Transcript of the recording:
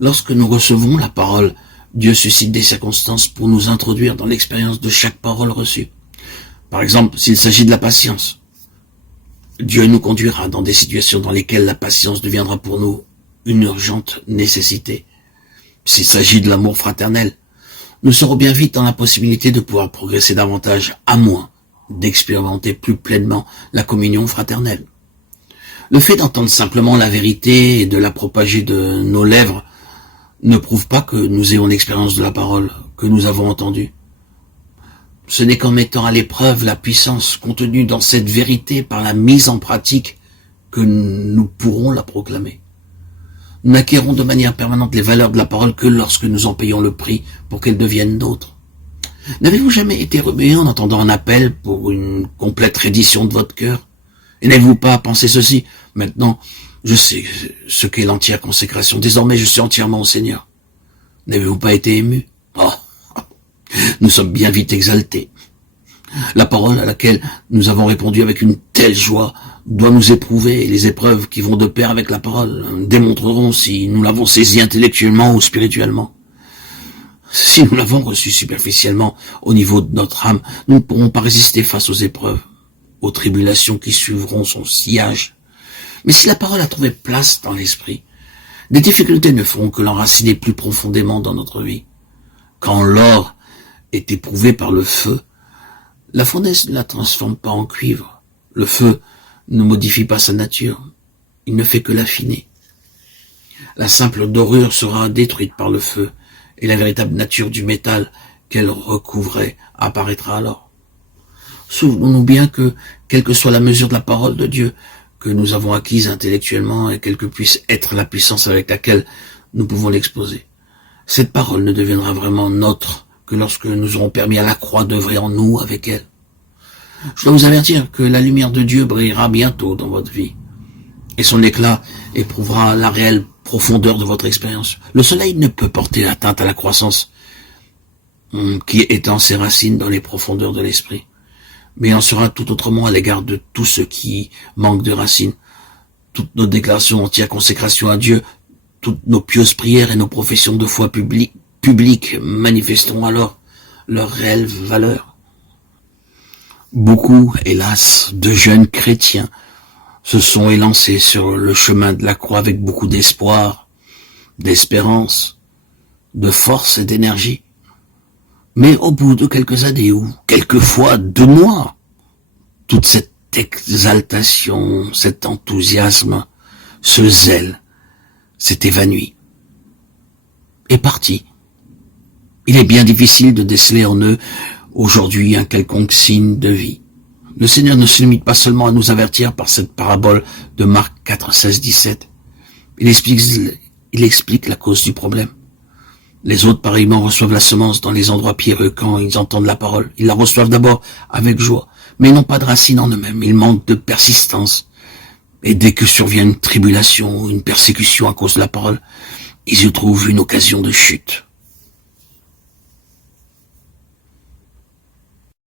Lorsque nous recevons la parole, Dieu suscite des circonstances pour nous introduire dans l'expérience de chaque parole reçue. Par exemple, s'il s'agit de la patience, Dieu nous conduira dans des situations dans lesquelles la patience deviendra pour nous une urgente nécessité. S'il s'agit de l'amour fraternel, nous serons bien vite dans la possibilité de pouvoir progresser davantage, à moins d'expérimenter plus pleinement la communion fraternelle. Le fait d'entendre simplement la vérité et de la propager de nos lèvres ne prouve pas que nous ayons l'expérience de la parole que nous avons entendue. Ce n'est qu'en mettant à l'épreuve la puissance contenue dans cette vérité par la mise en pratique que nous pourrons la proclamer. Nous n'acquérons de manière permanente les valeurs de la parole que lorsque nous en payons le prix pour qu'elle devienne nôtre. N'avez-vous jamais été remué en entendant un appel pour une complète reddition de votre cœur? Et n'avez-vous pas pensé ceci? Maintenant, je sais ce qu'est l'entière consécration. Désormais, je suis entièrement au Seigneur. N'avez-vous pas été ému? Oh, nous sommes bien vite exaltés. La parole à laquelle nous avons répondu avec une telle joie doit nous éprouver, et les épreuves qui vont de pair avec la parole démontreront si nous l'avons saisie intellectuellement ou spirituellement. Si nous l'avons reçue superficiellement au niveau de notre âme, nous ne pourrons pas résister face aux épreuves, aux tribulations qui suivront son sillage. Mais si la parole a trouvé place dans l'esprit, des difficultés ne feront que l'enraciner plus profondément dans notre vie. Quand l'or est éprouvé par le feu, la fournaise ne la transforme pas en cuivre. Le feu ne modifie pas sa nature, il ne fait que l'affiner. La simple dorure sera détruite par le feu, et la véritable nature du métal qu'elle recouvrait apparaîtra alors. Souvenons-nous bien que, quelle que soit la mesure de la parole de Dieu que nous avons acquise intellectuellement et quelle que puisse être la puissance avec laquelle nous pouvons l'exposer, cette parole ne deviendra vraiment nôtre que lorsque nous aurons permis à la croix d'œuvrer en nous avec elle. Je dois vous avertir que la lumière de Dieu brillera bientôt dans votre vie, et son éclat éprouvera la réelle profondeur de votre expérience. Le soleil ne peut porter atteinte à la croissance qui étend ses racines dans les profondeurs de l'esprit, mais en sera tout autrement à l'égard de tous ceux qui manquent de racines. Toutes nos déclarations entières consécration à Dieu, toutes nos pieuses prières et nos professions de foi publiques manifesteront alors leur réelle valeur. Beaucoup, hélas, de jeunes chrétiens se sont élancés sur le chemin de la croix avec beaucoup d'espoir, d'espérance, de force et d'énergie. Mais au bout de quelques années ou quelquefois 2 mois, toute cette exaltation, cet enthousiasme, ce zèle s'est évanoui, est parti. Il est bien difficile de déceler en eux aujourd'hui un quelconque signe de vie. Le Seigneur ne se limite pas seulement à nous avertir par cette parabole de Marc 4, 16, 17. Il explique la cause du problème. Les autres, pareillement, reçoivent la semence dans les endroits pierreux quand ils entendent la parole. Ils la reçoivent d'abord avec joie, mais ils n'ont pas de racine en eux-mêmes. Ils manquent de persistance. Et dès que survient une tribulation, une persécution à cause de la parole, ils y trouvent une occasion de chute.